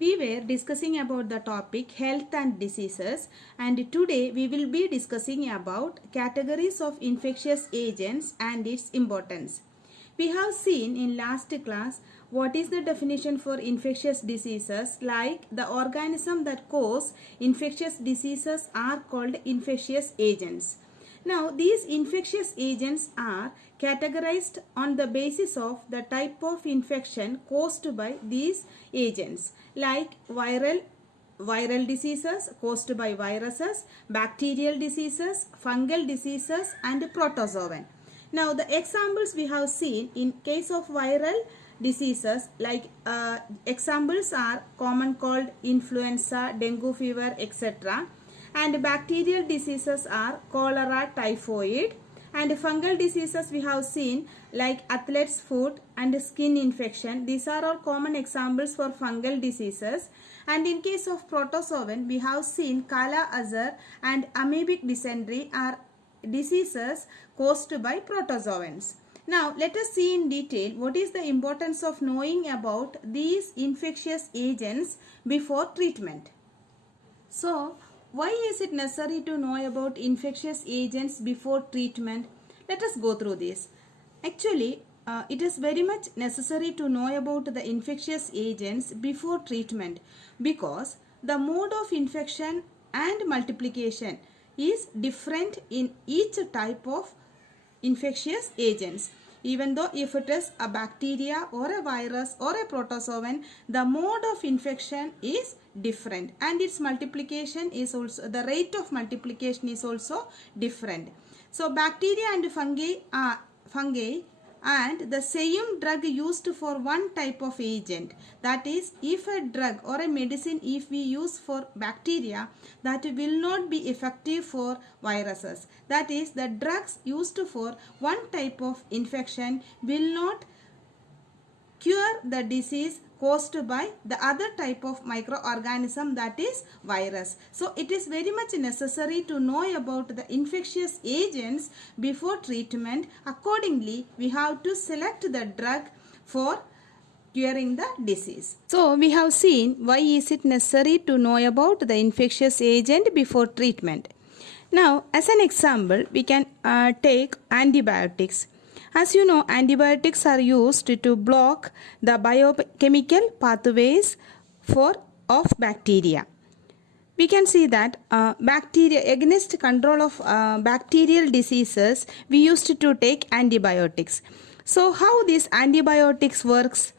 We were discussing about the topic health and diseases, and today we will be discussing about categories of infectious agents and its importance. We have seen in last class what is the definition for infectious diseases, like the organism that cause infectious diseases are called infectious agents. Now, these infectious agents are categorized on the basis of the type of infection caused by these agents, like viral diseases caused by viruses, bacterial diseases, fungal diseases, and protozoan. Now, the examples we have seen in case of viral diseases, like examples are common cold, influenza, dengue fever, etc. And bacterial diseases are cholera, typhoid, and fungal diseases we have seen like athlete's foot and skin infection. These are all common examples for fungal diseases. And in case of protozoan, we have seen Kala Azar and amoebic dysentery are diseases caused by protozoans. Now, let us see in detail what is the importance of knowing about these infectious agents before treatment. So, why is it necessary to know about infectious agents before treatment? Let us go through this. Actually, it is very much necessary to know about the infectious agents before treatment because the mode of infection and multiplication is different in each type of infectious agents. Even though if it is a bacteria or a virus or a protozoan, the mode of infection is different and its multiplication is also, the rate of multiplication is also different. So bacteria and fungi and the same drug used for one type of agent, that is, if a drug or a medicine if we use for bacteria, that will not be effective for viruses. That is, the drugs used for one type of infection will not cure the disease caused by the other type of microorganism, that is virus. So it is very much necessary to know about the infectious agents before treatment. Accordingly, we have to select the drug for curing the disease. So we have seen why is it necessary to know about the infectious agent before treatment. Now, as an example, we can take antibiotics. As you know, antibiotics are used to block the biochemical pathways of bacteria. We can see that against control of bacterial diseases, we used to take antibiotics. So how these antibiotics works?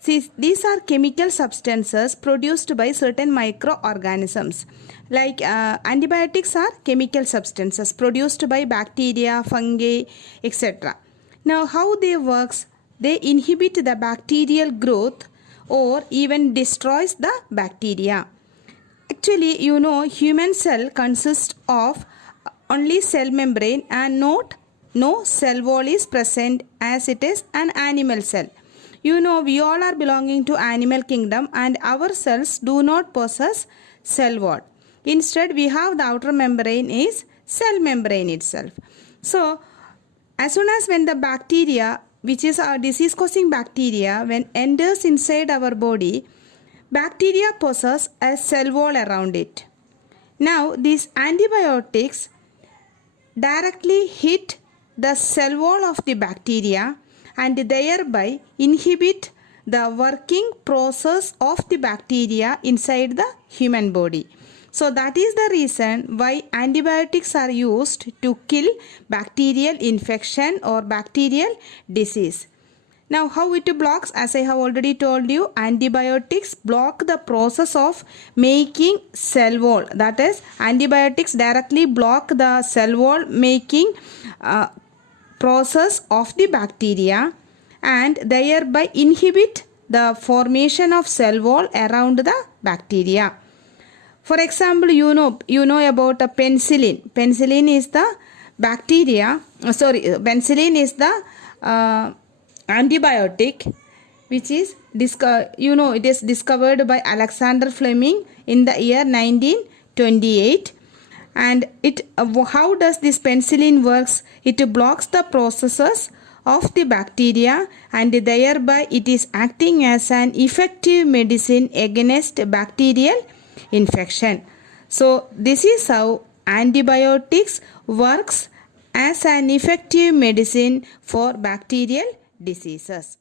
See, these are chemical substances produced by certain microorganisms. Like antibiotics are chemical substances produced by bacteria, fungi, etc. Now, how they works? They inhibit the bacterial growth or even destroys the bacteria. Actually, you know, human cell consists of only cell membrane and no cell wall is present as it is an animal cell. You know, we all are belonging to animal kingdom and our cells do not possess cell wall. Instead, we have the outer membrane is cell membrane itself. So, as soon as when the bacteria, which is our disease causing bacteria, when enters inside our body, bacteria possess a cell wall around it. Now, these antibiotics directly hit the cell wall of the bacteria and thereby inhibit the working process of the bacteria inside the human body. So that is the reason why antibiotics are used to kill bacterial infection or bacterial disease. Now, how it blocks? As I have already told you, antibiotics block the process of making cell wall. That is, antibiotics directly block the cell wall making process of the bacteria and thereby inhibit the formation of cell wall around the bacteria. For example, you know about a penicillin. Penicillin is the penicillin is the antibiotic which is it is discovered by Alexander Fleming in the year 1928. And how does this penicillin works? It blocks the processes of the bacteria, and thereby it is acting as an effective medicine against bacterial infection. So this is how antibiotics works as an effective medicine for bacterial diseases.